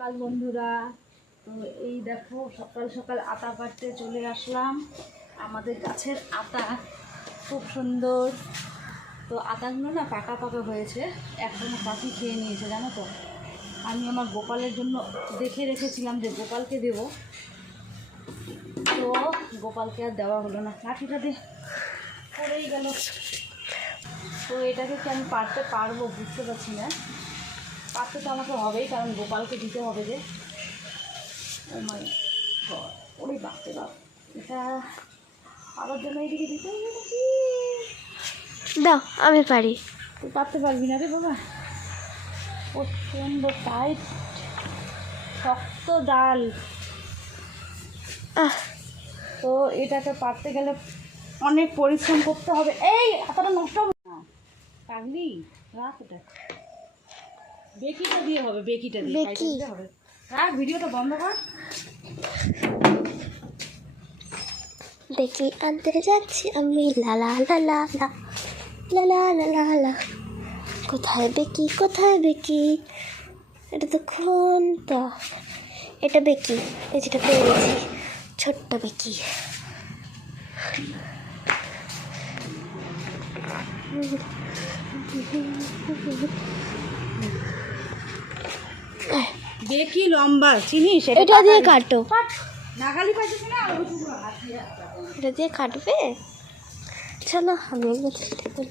সকাল বন্ধুরা। তো এই দেখো সকাল সকাল আটা কাটতে চলে আসলাম। আমাদের গাছের আটা খুব সুন্দর। তো আটাগুলো না পাকা পাকা হয়েছে, এখনো পাখি খেয়ে নিয়েছে জানো তো। আমি আমার গোপালের জন্য দেখে রেখেছিলাম যে গোপালকে দেব, তো গোপালকে আর দেওয়া হলো না, লাঠিটা দিয়ে পড়েই গেল। তো এটাকে কি আমি পারতে পারবো বুঝতে পারছি না। পারতে তো আমাকে হবেই, কারণ গোপালকে দিতে হবে যে। ও মাই গড, ওরে বাপরে বাপ, এটা আবার জন্য এইদিকে দিতে হবে নাকি? দাও, আমি পারি। তুই পারতে পারবি না রে বাবা, প্রচণ্ড টাইট শক্ত ডাল। তো এটাকে পারতে গেলে অনেক পরিশ্রম করতে হবে। এই এতটা নষ্ট হবে না, পাগলি, রাখ এটা। বেকিটা দিয়ে হবে, বেকিটা দিয়ে বেকি দিতে হবে। রাখ, ভিডিওটা বন্ধ কর। বেকি আনতে যাচ্ছি আমি, লা লা লা লা লা লা লা লা লা লা। কোথায় বেকি, কোথায় বেকি? এটা তো কোনটা? এটা বেকি, এই যেটা পেয়ে গেছি, ছোট্ট বেকি। বেকি লম্বা চিনিস, এটা দিয়ে কাটো। নাগালি পাইছিস না? এটা দিয়ে কাটবে? চলো আমি চেষ্টা করি।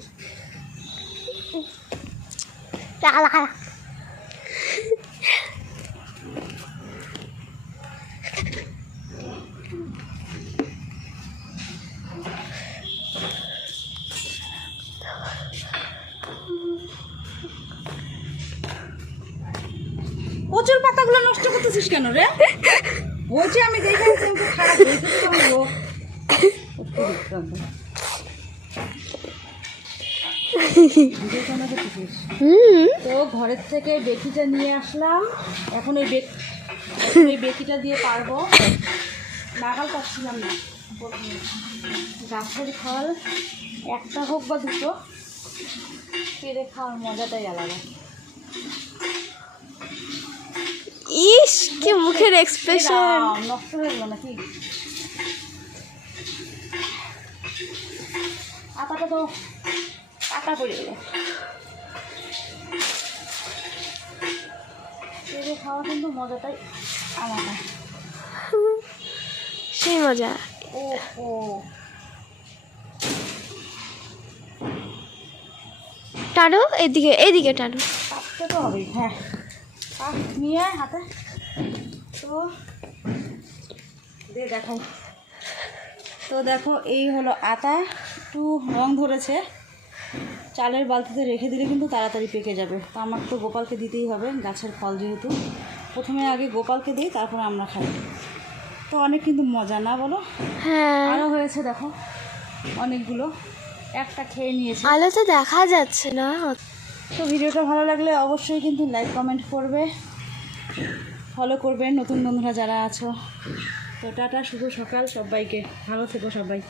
প্রচুর পাতাগুলো নষ্ট করতেছিস কেন রে? বলছি আমি দেখে খারাপ তো ঘরের থেকে বেকিটা নিয়ে আসলাম। এখন এই বেকিটা দিয়ে পারবো। নাগাল পাচ্ছিলাম না। গাছের ফল একটা হোক বা দুটো, পেরে খাওয়ার মজাটাই আলাদা। ইস, কি মুখের এক্সপ্রেশন! নষ্ট হয়ে গেল নাকি? আটাটা তো কাটা পড়ে গেল। পেরে খাওয়া কিন্তু মজাটাই আলাদা, সেই মজা। ও ও টানো, এদিকে এদিকে টানো। কাটতে তো হবেই। হ্যাঁ, কাঠ নিয়ে হাতে তো দিয়ে দেখাই। তো দেখো এই হলো আটা, একটু রং ধরেছে। চালের বালতিতে রেখে দিলে কিন্তু তাড়াতাড়ি পেকে যাবে। তো আমার তো গোপালকে দিতেই হবে, গাছের ফল যেহেতু। প্রথমে আগে গোপালকে দিই, তারপরে আমরা খাই। তো অনেক কিন্তু মজা না বলো? হ্যাঁ, আরও হয়েছে দেখো অনেকগুলো, একটা খেয়ে নিয়েছে। আলো তো দেখা যাচ্ছে না। তো ভিডিওটা ভালো লাগলে অবশ্যই কিন্তু লাইক কমেন্ট করবে, ফলো করবে নতুন বন্ধুরা যারা আছো। তো টাটা, শুভ সকাল সবাইকে, ভালো থেকো সবাই।